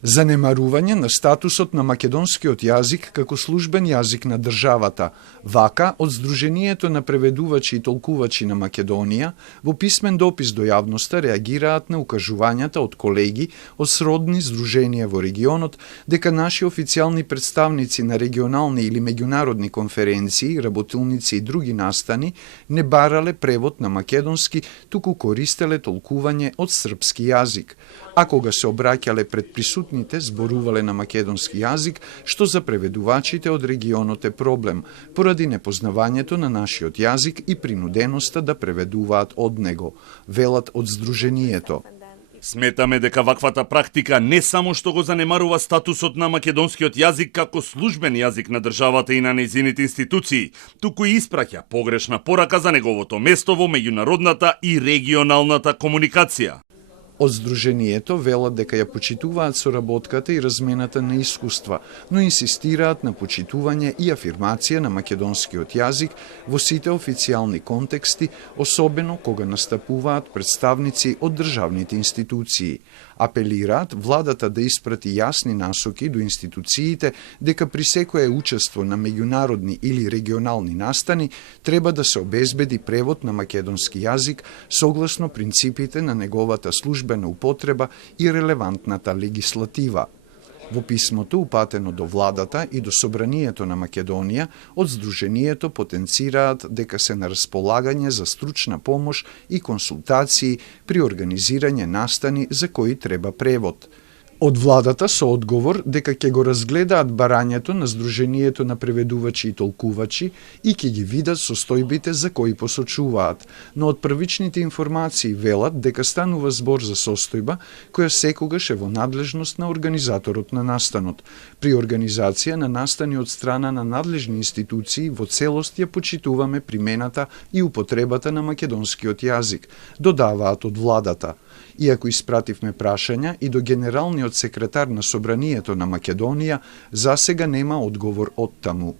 Занемарување на статусот на македонскиот јазик како службен јазик на државата. Вака, од Сдруженијето на преведувачи и толкувачи на Македонија, во писмен допис до јавноста реагираат на укажувањата од колеги од сродни здруженија во регионот дека наши официјални представници на регионални или меѓународни конференции, работилници и други настани не барале превод на македонски, туку користеле толкување од српски јазик, а кога се обраќале пред присутните зборувале на македонски јазик, што за преведувачите од регионот е проблем, поради непознавањето на нашиот јазик и принуденоста да преведуваат од него, велат од Сдруженијето. Сметаме дека ваквата практика не само што го занемарува статусот на македонскиот јазик како службен јазик на државата и на нејзините институции, туку и испраќа погрешна порака за неговото место во меѓународната и регионалната комуникација. Од Сдруженијето велат дека ја почитуваат соработката и размената на искуства, но инсистираат на почитување и афирмација на македонскиот јазик во сите официјални контексти, особено кога настапуваат представници од државните институции. Апелираат владата да испрати јасни насоки до институциите дека при секое учество на меѓународни или регионални настани треба да се обезбеди превод на македонски јазик согласно принципите на неговата службена употреба и релевантната легислатива. Во писмото, упатено до владата и до Собранието на Македонија, од Сдруженијето потенцираат дека се на располагање за стручна помош и консултации при организирање настани за кои треба превод. Од владата со одговор дека ќе го разгледаат барањето на Сдруженијето на преведувачи и толкувачи и ќе ги видат состојбите за кои посочуваат, но од првичните информации велат дека станува збор за состојба која секогаш е во надлежност на организаторот на настанот. При организација на настани од страна на надлежни институции во целост ја почитуваме примената и употребата на македонскиот јазик, додаваат од владата. Иако испративме прашања и до генералниот секретар на Собранието на Македонија, засега нема одговор од таму.